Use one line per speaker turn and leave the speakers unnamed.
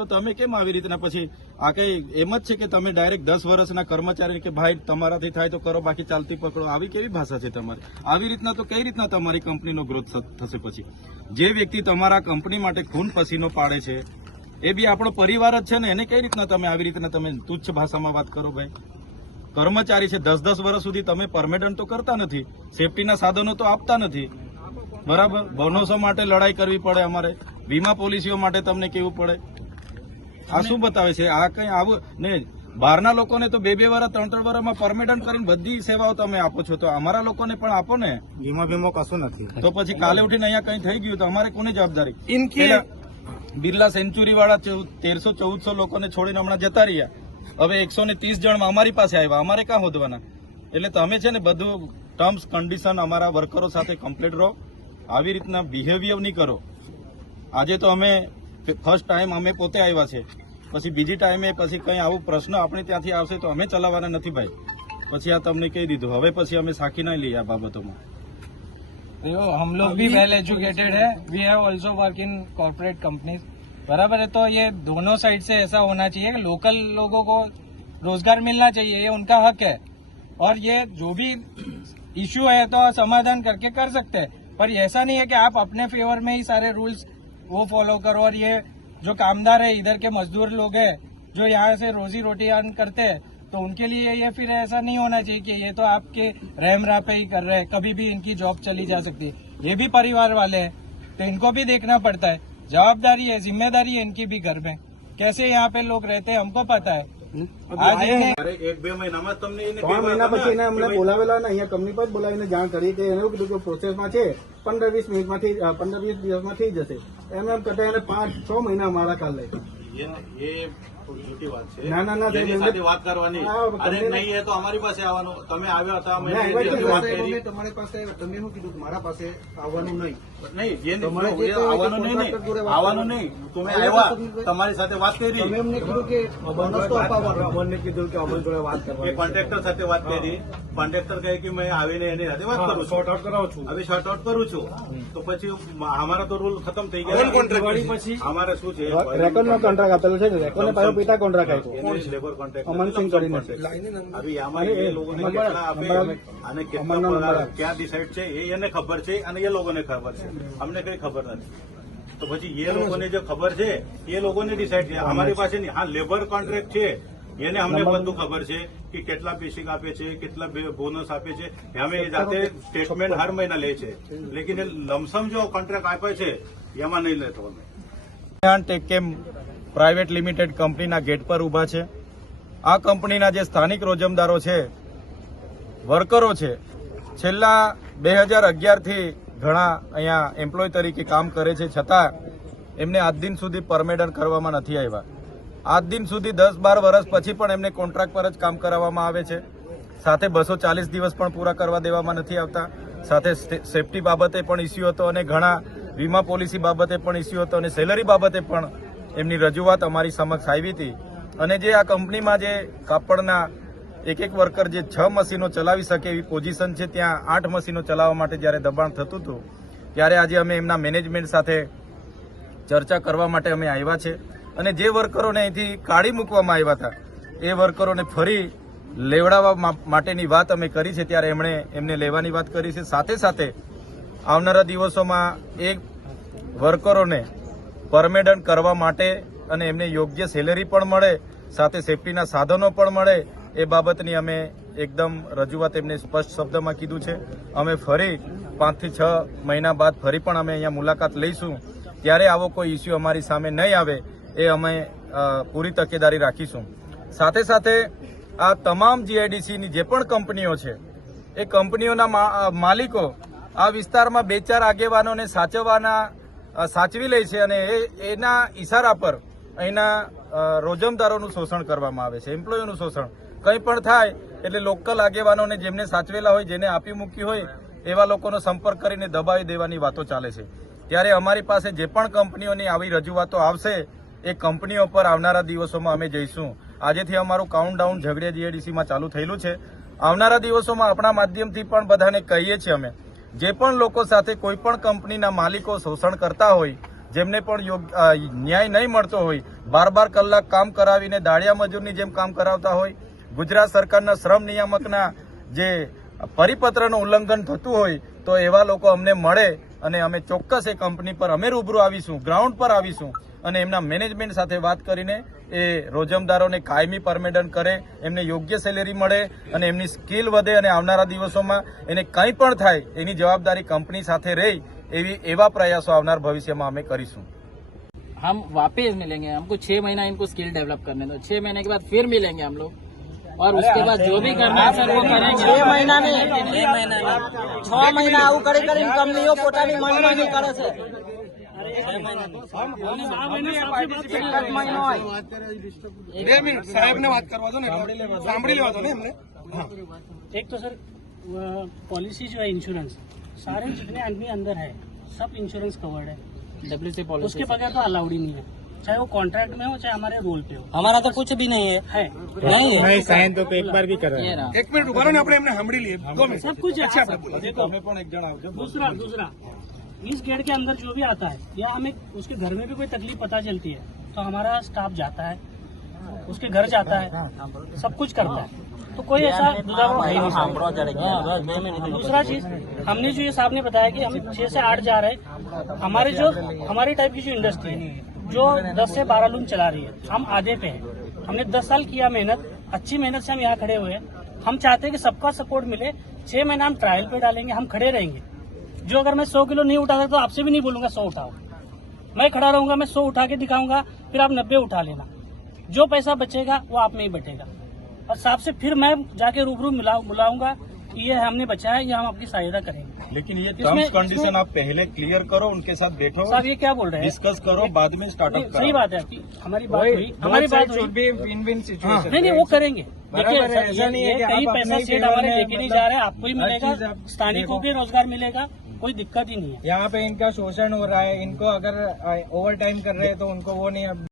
તો તમે કેમ આવી રીતના પછી આ કઈ એમ જ છે કે તમે ડાયરેક્ટ દસ વર્ષના કર્મચારી કે ભાઈ તમારાથી થાય તો કરો, બાકી ચાલતી પકડો. આવી કેવી ભાષા છે તમારી? આવી રીતના તો કઈ રીતના તમારી કંપનીનો ગ્રોથ થશે પછી? જે વ્યક્તિ તમારા કંપની માટે ખૂન પસીનો પાડે છે, એ બી આપણો પરિવાર જ છે ને, એને કઈ રીતના તમે આવી રીતના તમે તુચ્છ ભાષામાં વાત કરો ભાઈ? કર્મચારી છે દસ દસ વર્ષ સુધી તમે પરમેડન્ટ તો કરતા નથી, સેફટીના સાધનો તો આપતા નથી. બરાબર? બોનસો માટે લડાઈ કરવી પડે અમારે. વીમા પોલિસીઓ માટે તમને કેવું પડે? આ શું બતાવે છે? આ કઈ આવું? ને બહારના લોકોને તો બે બે વર્ષ ત્રણ ત્રણ વર્ષમાં પરમિટન કરીને બધી સેવાઓ તમે આપો છો. તો અમારા લોકોને પણ આપો ને.
વીમો વીમો કશું નથી.
તો પછી કાલે ઉઠીને અહીંયા કઈ થઈ ગયું તો અમારે કોની જવાબદારી?
ઇનકે
બિરલા સેન્ચુરી વાળા તેરસો ચૌદસો લોકોને છોડીને હમણાં જતા રહ્યા. હવે એકસો ને ત્રીસ જણ અમારી પાસે આવ્યા. અમારે ક્યાં હોદવાના? એટલે તમે છે ને બધું ટર્મ્સ કન્ડિશન અમારા વર્કરો સાથે કમ્પ્લીટ રહો. આવી રીતના બિહેવિયર નહીં કરો. આજે તો અમે ફર્સ્ટ ટાઈમ અમે પોતે આવ્યા છે પછી બીજી ટાઈમે પછી કંઈ આવું પ્રશ્ન આપણે ત્યાંથી આવશે તો અમે ચલાવવાના નથી ભાઈ પછી આ તમને કહી દીધું હવે પછી અમે સાખી નહીં લઈએ આ બાબતોમાં
देखो हम लोग भी वेल एजुकेटेड है we have also work in corporate companies बराबर है तो ये दोनों साइड से ऐसा होना चाहिए कि लोकल लोगों को रोजगार मिलना चाहिए ये उनका हक है और ये जो भी इश्यू है तो समाधान करके कर सकते हैं पर ऐसा नहीं है कि आप अपने फेवर में ही सारे रूल्स वो फॉलो करो और ये जो कामदार है, इधर के मजदूर लोग है, जो यहाँ से रोजी रोटी अर्न करते हैं तो उनके लिए ये फिर ऐसा नहीं होना चाहिए कि ये तो आपके रहम राह पे ही कर रहे हैं, कभी भी इनकी जॉब चली जा सकती है। ये भी परिवार वाले हैं तो इनको भी देखना पड़ता है। जवाबदारी है, ज़िम्मेदारी है इनकी भी घर में। कैसे यहाँ पे लोग रहते हैं, हमको पता है।
એક બે મહિનામાં તમને
ત્રણ મહિના પછી એને અમને બોલાવેલા ને અહીંયા કંપની પર બોલાવીને જાણ કરી કે એને એવું કીધું કે પ્રોસેસમાં છે પંદર વીસ મિનિટમાંથી અ, પંદર વીસ દિવસમાં થઈ જશે. એમ એમ કરતા એને પાંચ છ મહિના મારા કાલે
એ ખોટી વાત છે.
ના, ના, ના,
એની સાથે વાત કરવાની.
હા,
નહીં એ તો અમારી પાસે આવવાનું. તમે આવ્યા હતા અમે
ના,
જે
એવા જ
દિવસે વાત કરી.
તમારી પાસે તમે શું કીધું મારા પાસે આવવાનું નહીં?
નહીં જેને
તમારે
જો,
જે
એ
કહેવું હોય
આવવાનું નહીં
contractor જોડે
નહીં.
વાત
આવવાનું નહીં. તમે આવ્યા તમારી સાથે વાત કરી.
તમે એમને કીધું કે બોનસ તો અપાવવાનો
અમને કીધું કે અમન જોડે વાત કરવાની
કોન્ટ્રાક્ટર સાથે વાત કરી. કોન્ટ્રાક્ટર કહે કે મેં આવીને એની સાથે વાત કરું શોર્ટ
આઉટ કરાવું છું.
હવે શોર્ટ આઉટ કરું છું. તો પછી અમારા તો રૂલ ખતમ થઈ ગયા.
પછી
અમારે શું છે?
રેકોર્ડ નો કોન્ટ્રાક્ટ આપેલો છે રેકોર્ડ ને પેટા કોન્ટ્રાક્ટ આપ્યો
લેબર કોન્ટ્રાક્ટ
અમનસિંહ કરીને
હવે આમાં એ
એ
લોકોને કેટલા આપે અને કેટલા પગાર ક્યાં ડિસાઈડ છે? એ એને ખબર છે અને એ લોકોને ખબર છે. અમને કઈ ખબર નથી. તો પછી એ લોકોને જે ખબર છે એ લોકોને ડિસાઈડ છે. અમારી પાસે નહીં હા લેબર કોન્ટ્રાક્ટ છે. એને અમને બધું ખબર છે કે કેટલા બેસિક આપે છે કેટલા બોનસ આપે છે. અમે એ જાતે સ્ટેટમેન્ટ હર મહિના લે છે. લેકિન એ લમસમ જો કોન્ટ્રાક્ટ આપે છે એમાં નહીં લેતો અમે. ટેકેમ પ્રાઇવેટ લિમિટેડ કંપનીના ગેટ પર ઊભા છે. આ કંપનીના જે સ્થાનિક રોજમદારો છે, વર્કરો છે, છેલ્લા બે હજાર અગિયારથી ઘણા અહીંયા એમ્પ્લોય તરીકે કામ કરે છે. છતાં એમને આજ દિન સુધી પરમેડન કરવામાં નથી આવ્યા. આજ દિન સુધી દસ બાર વર્ષ પછી પણ એમને કોન્ટ્રાક્ટ પર જ કામ કરાવવામાં આવે છે. સાથે બસો ચાલીસ દિવસ પણ પૂરા કરવા દેવામાં નથી આવતા. સાથે સેફટી બાબતે પણ ઇસ્યુ હતો અને ઘણા વીમા પોલિસી બાબતે પણ ઇસ્યુ હતો અને સેલરી બાબતે પણ એમની રજૂઆત અમારી સમક્ષ આવી હતી. અને જે આ કંપનીમાં જે કાપડના એક એક વર્કર જે છ મશીનો ચલાવી શકે એવી પોઝિશન છે, ત્યાં આઠ મશીનો ચલાવવા માટે જ્યારે દબાણ થતું હતું, ત્યારે આજે અમે એમના મેનેજમેન્ટ સાથે ચર્ચા કરવા માટે અમે આવ્યા છે. અને જે વર્કરોને અહીંથી કાઢી મૂકવામાં આવ્યા હતા, એ વર્કરોને ફરી લેવડાવવા માટેની વાત અમે કરી છે, ત્યારે એમણે એમને લેવાની વાત કરી છે. સાથે સાથે આવનારા દિવસોમાં એક વર્કરોને પરમેડન કરવા માટે અને એમને યોગ્ય સેલેરી પણ મળે, સાથે સેફટીના સાધનો પણ મળે, એ બાબતની અમે એકદમ રજૂઆત એમને સ્પષ્ટ શબ્દમાં કીધું છે. અમે ફરી પાંચથી છ મહિના બાદ ફરી પણ અમે અહીંયા મુલાકાત લઈશું. ત્યારે આવો કોઈ ઇસ્યુ અમારી સામે નહીં આવે, એ અમે પૂરી તકેદારી રાખીશું. સાથે સાથે આ તમામ જીઆઈડીસીની જે પણ કંપનીઓ છે, એ કંપનીઓના માલિકો આ વિસ્તારમાં બે ચાર આગેવાનોને સાચવવાના સાચવી લે છે અને એના ઈશારા પર અહીંના રોજમદારોનું શોષણ કરવામાં આવે છે એમ્પ્લોયનું શોષણ. કંઈ પણ થાય, એટલે લોકલ આગેવાનોને જેમને સાચવેલા હોય, જેને આપી મૂકી હોય, એવા લોકોનો સંપર્ક કરીને દબાવી દેવાની વાતો ચાલે છે. ત્યારે અમારી પાસે જે પણ કંપનીઓની આવી રજૂઆતો આવશે, એ કંપનીઓ પર આવનારા દિવસોમાં અમે જઈશું. આજેથી અમારું કાઉન્ટડાઉન ઝઘડિયા જીએડીસીમાં ચાલુ થયેલું છે. આવનારા દિવસોમાં આપણા માધ્યમથી પણ બધાને કહીએ છીએ અમે જે પણ લોકો સાથે કોઈ પણ કંપનીના માલિકો શોષણ કરતા હોય, જેમને પણ ન્યાય નહીં મળતો હોય બાર બાર કલાક કામ કરાવીને દાળિયા મજૂરની જેમ કામ કરાવતા હોય, ગુજરાત સરકારના શ્રમ નિયામકના જે પરિપત્રનું ઉલ્લંઘન થતું હોય, તો એવા લોકો અમને મળે અને અમે ચોક્કસ એ કંપની પર અમે રૂબરૂ આવીશું, ગ્રાઉન્ડ પર આવીશું. અને એમના મેનેજમેન્ટ સાથે વાત કરીને એ રોજમદારોને કાયમી પરમિટન કરે એમને યોગ્ય સેલેરી મળે અને એમની સ્કિલ વધે અને આવનારા દિવસોમાં એને કંઈ પણ થાય એની જવાબદારી કંપની સાથે રહે એવી એવા પ્રયાસો આવનાર ભવિષ્યમાં અમે કરીશું
हम वापस मिलेंगे हमको छह महीना इनको स्किल डेवलप करने दो छह महीने के बाद फिर मिलेंगे हम लोग और उसके बाद जो भी करना है सर वो करेंगे छह महीना नहीं छह महीना છ મહિના આવું કરી કરીને કંપનીઓ પોતાની મનમાની કરે છે
एक तो सर पॉलिसी जो है इंश्योरेंस सारे जितने आदमी अंदर है सब इंश्योरेंस कवर्ड है
डब्ल्यू पॉलिसी
उसके बगैर तो अलाउड ही नहीं है चाहे वो कॉन्ट्रैक्ट में हो चाहे हमारे रोल पे हो
हमारा तो कुछ भी नहीं है
है
नहीं साइन तो एक बार भी करा रहा
सब कुछ। अच्छा देखो दूसरा। दूसरा। इस गेट के अंदर जो भी आता है या हमें उसके घर में भी कोई तकलीफ़ पता चलती है तो हमारा स्टाफ जाता है उसके घर जाता है सब कुछ करता है। तो कोई ऐसा नहीं दूसरा चीज़ हमने जो ये साहब ने बताया कि हम छह से आठ जा रहे हमारे जो हमारी टाइप की जो इंडस्ट्री है जो दस से बारह लूम चला रही है हम आधे पे हैं। हमने दस साल किया मेहनत अच्छी मेहनत से हम यहाँ खड़े हुए हैं। हम चाहते हैं कि सबका सपोर्ट मिले छह महीना हम ट्रायल पे डालेंगे हम खड़े रहेंगे। जो अगर मैं सौ किलो नहीं उठा सकता तो आपसे भी नहीं बोलूँगा सौ उठाओ। मैं खड़ा रहूँगा मैं सौ उठा के दिखाऊँगा फिर आप नब्बे उठा लेना। जो पैसा बचेगा वो आप में ही बटेगा। और साहब से फिर मैं जाके रूबरू मिला बुलाऊँगा कि ये हमने बचाया ये हम आपकी सहायता करेंगे।
लेकिन ये टर्म्स कंडीशन आप पहले क्लियर करो उनके साथ बैठो
साहब ये क्या बोल रहे हैं?
डिस्कस करो बाद में स्टार्टअप
नहीं, सही बात है आपकी। हमारी बात हुई हमारी बात हुई।
should be win-win situation.
नहीं नहीं वो करेंगे। देखिए
है, ऐसा नहीं है
ये
कि आप
पैसा सेट हमारे लेके नहीं जा रहे आपको ही मिलेगा स्थानीय को भी रोज़गार मिलेगा। कोई दिक्कत ही नहीं है
यहाँ पे इनका शोषण हो रहा है इनको अगर ओवर टाइम कर रहे हैं तो उनको वो नहीं अब